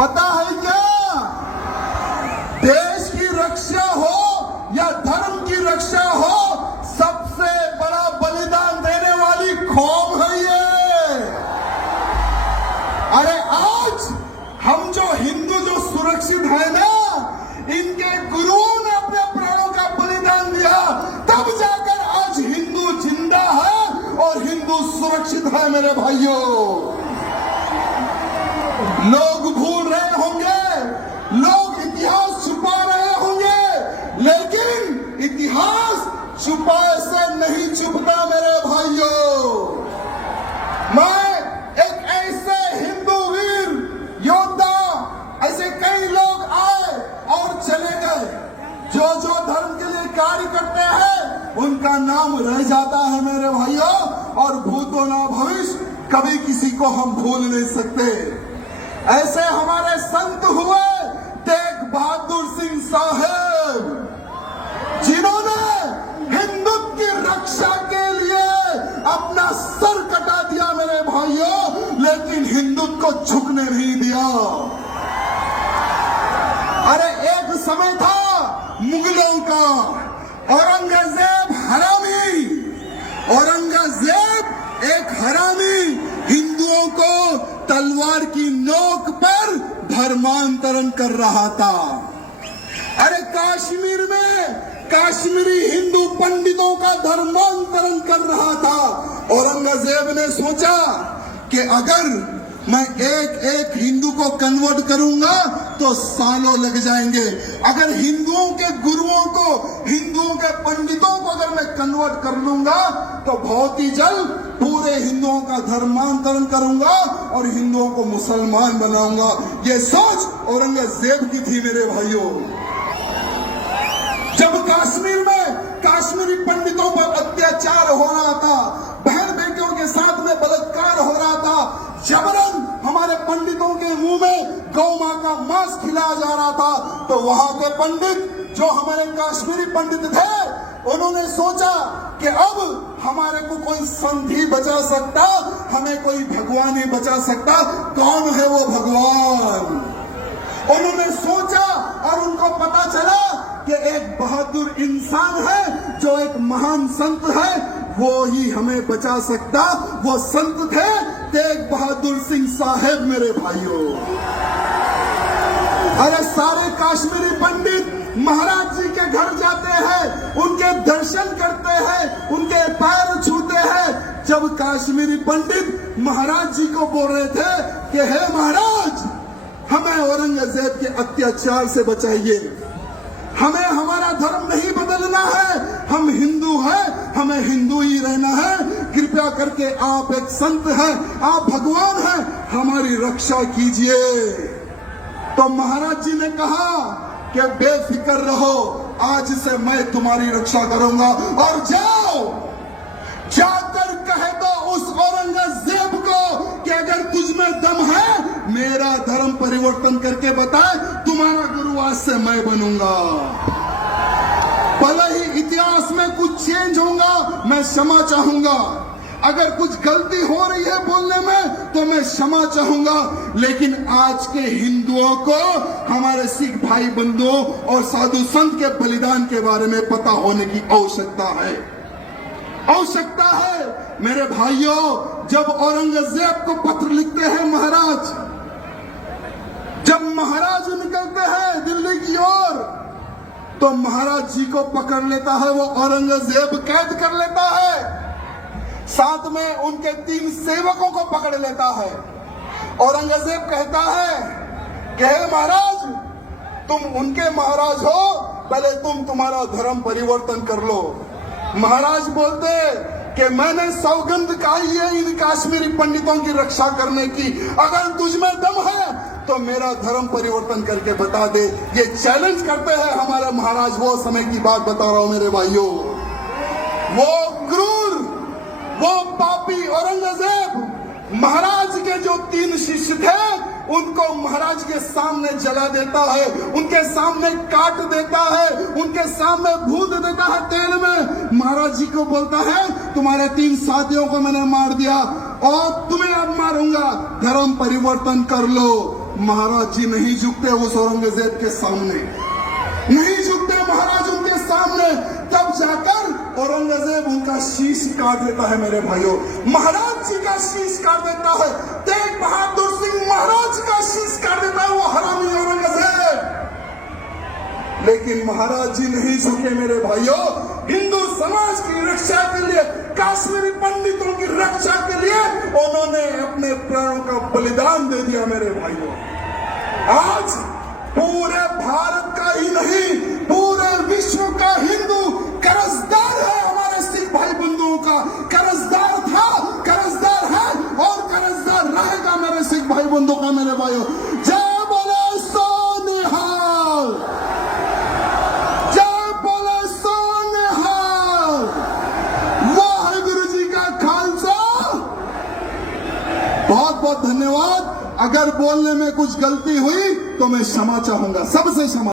पता है क्या? देश की रक्षा हो या धर्म की रक्षा हो, सबसे बड़ा बलिदान देने वाली कौम है ये। अरे आज हम जो हिंदू जो सुरक्षित है ना, इनके गुरुओं ने अपने प्राणों का बलिदान दिया, तब जाकर आज हिंदू जिंदा है और हिंदू सुरक्षित है। मेरे भाइयों, लोग भूल रहे होंगे, लोग इतिहास छुपा रहे होंगे, लेकिन इतिहास छुपाए से नहीं छुपता। मेरे भाइयों, मैं एक ऐसे हिंदू वीर योद्धा, ऐसे कई लोग आए और चले गए, जो धर्म के लिए कार्य करते हैं उनका नाम रह जाता है मेरे भाइयों, और भूतो ना भविष्य कभी किसी को हम भूल नहीं सकते। ऐसे हमारे संत हुए तेग बहादुर सिंह साहब, जिन्होंने हिंदुत्व की रक्षा के लिए अपना सर कटा दिया मेरे भाइयों, लेकिन हिंदुत्व को झुकने नहीं दिया। अरे एक समय था मुगलों का, औरंगजेब हरामी, औरंगजेब एक हरामी हिंदुओं को तलवार की नोक पर धर्मांतरण कर रहा था। अरे कश्मीर में कश्मीरी हिंदू पंडितों का धर्मांतरण कर रहा था। औरंगजेब ने सोचा कि अगर मैं एक हिंदू को कन्वर्ट करूंगा तो सालों लग जाएंगे, अगर हिंदुओं के गुरुओं को, हिंदुओं के पंडितों को अगर मैं कन्वर्ट कर लूंगा तो बहुत ही जल्द पूरे हिंदुओं का धर्मांतरण करूंगा और हिंदुओं को मुसलमान बनाऊंगा। ये सोच औरंगजेब की थी मेरे भाइयों। जब कश्मीर में कश्मीरी पंडितों पर अत्याचार हो रहा था, बहन बेटियों के साथ में बलात्कार हो रहा था, जबरन हमारे पंडितों के मुंह में गौ मां का मांस खिलाया जा रहा था, तो वहां के पंडित जो हमारे कश्मीरी पंडित थे, उन्होंने सोचा कि अब हमारे को कोई संधि बचा सकता, हमें कोई भगवान ही बचा सकता। कौन है वो भगवान? उन्होंने सोचा और उनको पता चला कि एक बहादुर इंसान है, जो एक महान संत है, वो ही हमें बचा सकता। वो संत थे तेग बहादुर सिंह साहब मेरे भाइयों। अरे सारे कश्मीरी पंडित महाराज जी के घर जाते हैं, उनके दर्शन करते हैं, उनके पैर छूते हैं। जब कश्मीरी पंडित महाराज जी को बोल रहे थे कि हे महाराज, हमें औरंगजेब के अत्याचार से बचाइए, हमें हमारा धर्म नहीं बदलना है, हम हिंदू हैं, हमें हिंदू ही रहना है, कृपया करके आप एक संत हैं, आप भगवान हैं, हमारी रक्षा कीजिए। तो महाराज जी ने कहा कि बेफिक्र रहो, आज से मैं तुम्हारी रक्षा करूंगा, और जाओ जाकर कह दो उस औरंगजेब को कि अगर तुझ में दम है, मेरा धर्म परिवर्तन करके बताए, तुम्हारा गुरु आज से मैं बनूंगा। भले ही इतिहास में कुछ चेंज होगा, मैं क्षमा चाहूंगा, अगर कुछ गलती हो रही है बोलने में तो मैं क्षमा चाहूंगा, लेकिन आज के हिंदुओं को हमारे सिख भाई बंधुओं और साधु संत के बलिदान के बारे में पता होने की आवश्यकता है, आवश्यकता है। मेरे भाइयों, जब औरंगजेब को पत्र लिखते हैं महाराज, जब महाराज निकलते हैं दिल्ली की ओर, तो महाराज जी को पकड़ लेता है वो औरंगजेब, कैद कर लेता है, साथ में उनके 3 सेवकों को पकड़ लेता है। औरंगजेब कहता है कि हे महाराज, तुम उनके महाराज हो, पहले तुम्हारा धर्म परिवर्तन कर लो। महाराज बोलते कि मैंने सौगंध खाई है इन कश्मीरी पंडितों की रक्षा करने की, अगर तुझमें दम है तो मेरा धर्म परिवर्तन करके बता दे। ये चैलेंज करते हैं हमारे महाराज। वो समय की बात बता रहा हूं मेरे भाइयों। वो क्रूर, वो पापी औरंगजेब महाराज के जो 3 शिष्य थे, उनको महाराज के सामने जला देता है, उनके सामने काट देता है, उनके सामने भून देता है तेल में। महाराज जी को बोलता है, तुम्हारे 3 साथियों को मैंने मार दिया और तुम्हें अब मारूंगा, धर्म परिवर्तन कर लो। महाराज जी नहीं झुकते उस औरंगजेब के सामने, नहीं झुकते महाराज उनके सामने। तब जाकर औरंगजेब उनका शीश काट देता है मेरे भाइयों, महाराज जी का शीश काट देता है। तेग बहादुर सिंह महाराज का शीश काट देता है वो हरामी औरंगजेब। लेकिन महाराज जी नहीं झुके मेरे भाइयों, हिंदू समाज की रक्षा के लिए, कश्मीरी पंडितों की रक्षा के लिए उन्होंने अपने प्राणों का बलिदान दे दिया मेरे भाइयों। आज पूरे भारत का ही नहीं, पूरे विश्व का हिंदू कर्जदार है हमारे सिख भाई बंधुओं का, कर्जदार था, कर्जदार है और कर्जदार रहेगा मेरे सिख भाई बंधुओं का मेरे भाइयों। जय बोले सोनिहाल, जय बोले सोनिहाल, वाहिगुरु जी का खालसा। बहुत बहुत धन्यवाद। अगर बोलने में कुछ गलती हुई तो मैं क्षमा चाहूंगा, सबसे क्षमा।